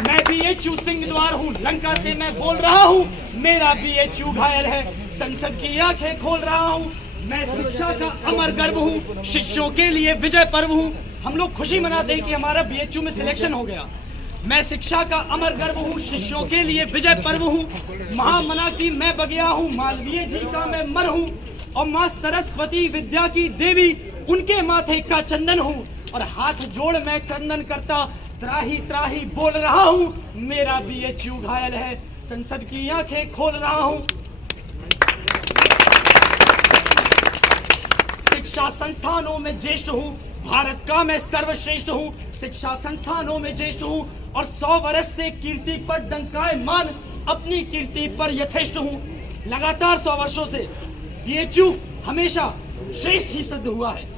मैं बीएचयू सिंहद्वार हूँ, लंका से मैं बोल रहा हूँ। मेरा बीएचयू घायल है, संसद की आंखें खोल रहा हूँ। मैं शिक्षा का अमर गर्व हूँ, शिष्यों के लिए विजय पर्व हूँ। हम लोग खुशी मनाते हैं कि हमारा बीएचयू में सिलेक्शन हो गया। मैं शिक्षा का अमर गर्व हूँ, शिष्यों के लिए विजय पर्व हूँ। महामना की मैं बगिया हूँ, मालवीय जी का मैं मर हूँ, और माँ सरस्वती विद्या की देवी उनके माथे का चंदन हूँ। और हाथ जोड़ मैं क्रंदन करता त्राही त्राही बोल रहा हूँ। मेरा बीएचयू घायल है, संसद की आंखें खोल रहा हूँ। शिक्षा संस्थानों में ज्येष्ठ हूँ, भारत का मैं सर्वश्रेष्ठ हूँ। शिक्षा संस्थानों में ज्येष्ठ हूँ और 100 वर्ष से कीर्ति पर डंकायमान, अपनी कीर्ति पर यथेष्ट हूँ। लगातार 100 वर्षों से बीएचयू हमेशा श्रेष्ठ ही सिद्ध हुआ है।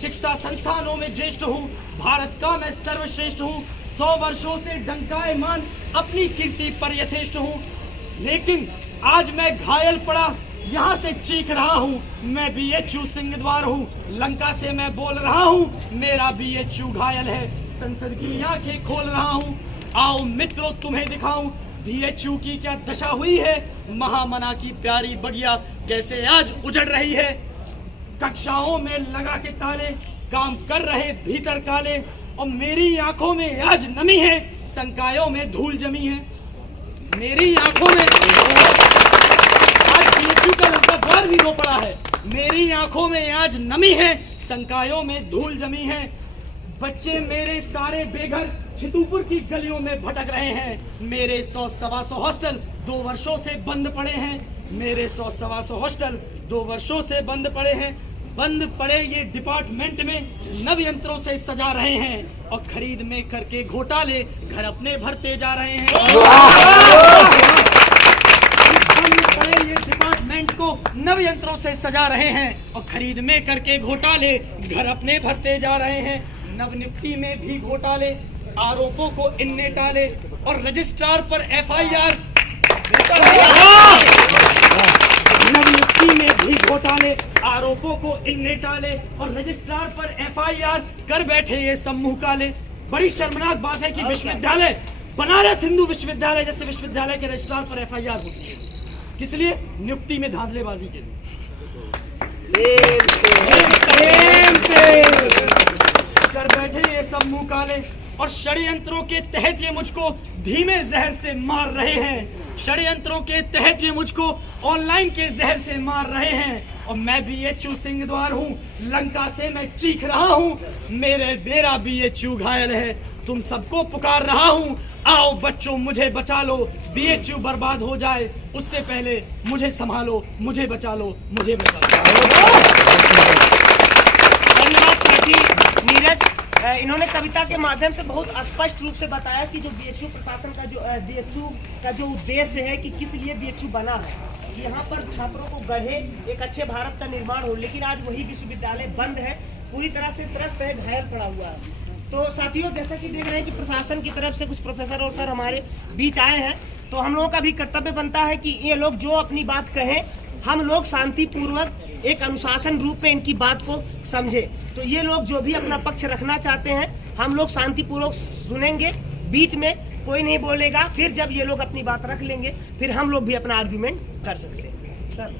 शिक्षा संस्थानों में ज्येष्ठ हूँ, भारत का मैं सर्वश्रेष्ठ हूँ। 100 वर्षों से डंकायमान, अपनी कीर्ति पर यथेष्ट हूँ। लेकिन आज मैं घायल पड़ा, यहाँ से चीख रहा हूँ। मैं बीएचयू सिंहद्वार हूँ, लंका से मैं बोल रहा हूँ। मेरा बीएचयू घायल है, संसद की आंखें खोल रहा हूँ। आओ मित्रों तुम्हें दिखाऊं बीएचयू की क्या दशा हुई है। महामना की प्यारी बगिया कैसे आज उजड़ रही है। कक्षाओं में लगा के ताले, काम कर रहे भीतर काले, और मेरी आंखों में आज नमी है, संकायों में धूल जमी है। मेरी आंखों में आज बीएचयू का लड़का द्वार भी रो पड़ा है। मेरी आंखों में आज नमी है, संकायों में धूल जमी है। बच्चे मेरे सारे बेघर छितुपुर की गलियों में भटक रहे हैं। मेरे 100-125 हॉस्टल 2 वर्षों से बंद पड़े हैं। मेरे 100-125 हॉस्टल 2 वर्षों से बंद पड़े हैं। बंद पड़े ये डिपार्टमेंट में नव यंत्रों से सजा रहे हैं, और खरीद में करके घोटाले घर अपने भरते जा रहे हैं। बंद पड़े ये डिपार्टमेंट को नव यंत्रों से सजा रहे हैं, और खरीद में करके घोटाले घर अपने भरते जा रहे हैं। नवनियुक्ति में भी घोटाले, आरोपों को इनने टाले, और रजिस्ट्रार पर एफआईआर। नवनियुक्ति में भी घोटाले, आरोपों को इनने टाले, और रजिस्ट्रार पर एफआईआर कर बैठे ये समूह काले। बड़ी शर्मनाक बात है कि विश्वविद्यालय, बनारस हिंदू विश्वविद्यालय जैसे विश्वविद्यालय के रजिस्ट्रार पर एफआईआर होती है। किस लिए? नियुक्ति में धांधलेबाजी के लिए। कर बैठे ये सब मुंह काले, और षड्यंत्रों के तहत ये मुझको धीमे जहर से मार रहे हैं। षड्यंत्रों के तहत ये मुझको ऑनलाइन के जहर से मार रहे हैं। और मैं बीएचयू सिंहद्वार हूँ, लंका से मैं चीख रहा हूँ। मेरा बीएचयू घायल है, तुम सबको पुकार रहा हूँ। आओ बच्चों मुझे बचा लो, बीएचयू बर्बाद हो जाए उससे पहले मुझे संभालो, मुझे बचा लो, मुझे बचा लो। धन्यवाद साथी नीरज। इन्होंने कविता के माध्यम से बहुत स्पष्ट रूप से बताया कि जो बीएचयू प्रशासन का बीएचयू का जो उद्देश्य है कि किस लिए बीएचयू बना है, यहाँ पर छात्रों को गढ़े, एक अच्छे भारत का निर्माण हो। लेकिन आज वही विश्वविद्यालय बंद है, पूरी तरह से त्रस्त है, घायल पड़ा हुआ है। तो साथियों, जैसा कि देख रहे हैं कि प्रशासन की तरफ से कुछ प्रोफेसर और सर हमारे बीच आए हैं, तो हम लोगों का भी कर्तव्य बनता है कि ये लोग जो अपनी बात कहें, हम लोग शांतिपूर्वक एक अनुशासन रूप में इनकी बात को समझे। तो ये लोग जो भी अपना पक्ष रखना चाहते हैं, हम लोग शांतिपूर्वक सुनेंगे, बीच में कोई नहीं बोलेगा। फिर जब ये लोग अपनी बात रख लेंगे, फिर हम लोग भी अपना आर्ग्यूमेंट कर सकते हैं। सर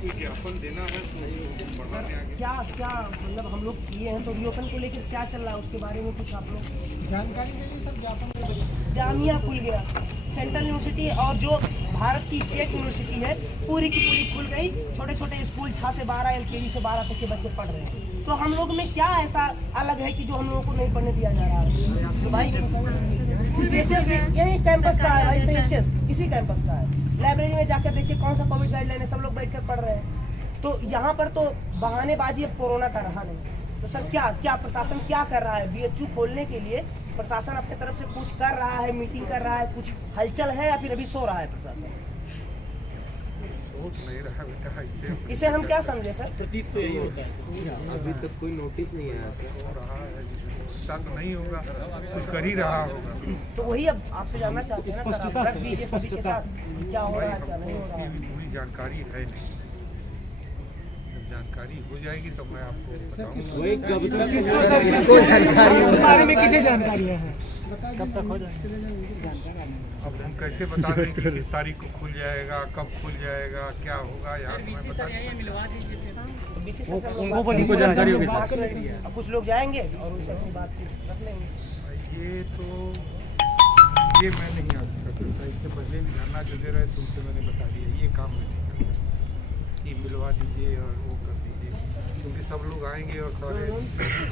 क्या मतलब हम लोग किए हैं, तो रिओपन को लेकर क्या चल रहा है उसके बारे में कुछ आप लोग जानकारी दे दीजिए। सब ज्ञापन जामिया खुल गया, सेंट्रल यूनिवर्सिटी और जो भारत की स्टेट यूनिवर्सिटी है पूरी की पूरी खुल गई। छोटे छोटे स्कूल 6 से 12, LKG से 12 तक के बच्चे पढ़ रहे हैं। तो हम लोग में क्या ऐसा अलग है कि जो हम लोगों को नहीं पढ़ने दिया जा रहा है? तो भाई यही कैंपस का है भाई, CHS इसी कैंपस का है। लाइब्रेरी में जाकर देखिए कौन सा कोविड गाइडलाइन है, सब लोग बैठकर पढ़ रहे हैं। तो यहाँ पर तो बहानेबाजी अब कोरोना का रहा नहीं। तो सर क्या प्रशासन क्या कर रहा है बीएचयू खोलने के लिए? प्रशासन अपने तरफ से कुछ कर रहा है, मीटिंग कर रहा है, कुछ हलचल है, या फिर अभी सो रहा है प्रशासन? नहीं रहा बेटा, इसे हम क्या समझे सर? प्रतीत तो यही होता है, अभी तक कोई नोटिस नहीं आया हो रहा है, शक नहीं होगा, कुछ कर ही रहा होगा। तो वही अब आपसे जानना चाहते हैं ना सर, आप रख दीजिए सभी के साथ क्या हो रहा है क्या नहीं हो रहा है। पूरी जानकारी है नहीं, जानकारी हो जाएगी तो मैं आपको बताऊंगा। वही कब तक बारे में किसी जानकारियाँ हैं? अब हम कैसे बता दें कि किस तारीख को खुल जाएगा, कब खुल जाएगा, क्या होगा यार, मैं बता उनको जानकारी होगी। अब कुछ लोग जाएंगे और उनसे अपनी बात रख लेंगे। ये मैं नहीं आ सकता। इससे पहले भी धरना जो दे रहे थे उनसे मैंने बता दिया ये काम नहीं कर सकता कि मिलवा दीजिए और वो कर दीजिए, क्योंकि सब लोग आएंगे और सारे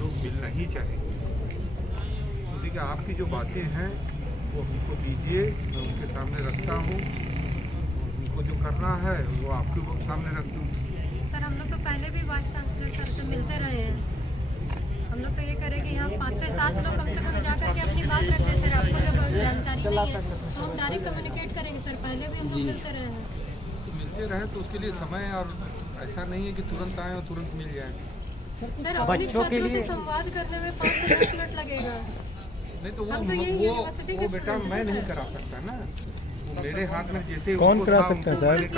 लोग मिलना ही चाहेंगे। तो देखिए आपकी जो बातें हैं वो हमको दीजिए, मैं उनके सामने रखता हूँ। उनको जो करना है वो आपके सामने रख दूँ। सर हम लोग तो पहले भी वाइस चांसलर सर से मिलते रहे हैं। हम लोग तो ये करें कि यहाँ 5 से 7 लोग कम से कम जा करके अपनी बात रखते हैं। सर आपको जब जानकारी नहीं है तो हम डायरेक्ट कम्युनिकेट करेंगे। सर पहले भी हम लोग मिलते रहे हैं। मिलते रहे तो उसके लिए समय, और ऐसा नहीं है कि तुरंत आए और तुरंत मिल जाए। सर अपने छात्रों से संवाद करने में 5 से 10 मिनट लगेगा। नहीं तो हम तो यही यूनिवर्सिटी के वो बेटा स्टूडेंट हैं मैं नहीं सर। करा सकता ना, वो मेरे हाथ में जैसे कौन उनको करा था, सकता है उनको सर? मैंने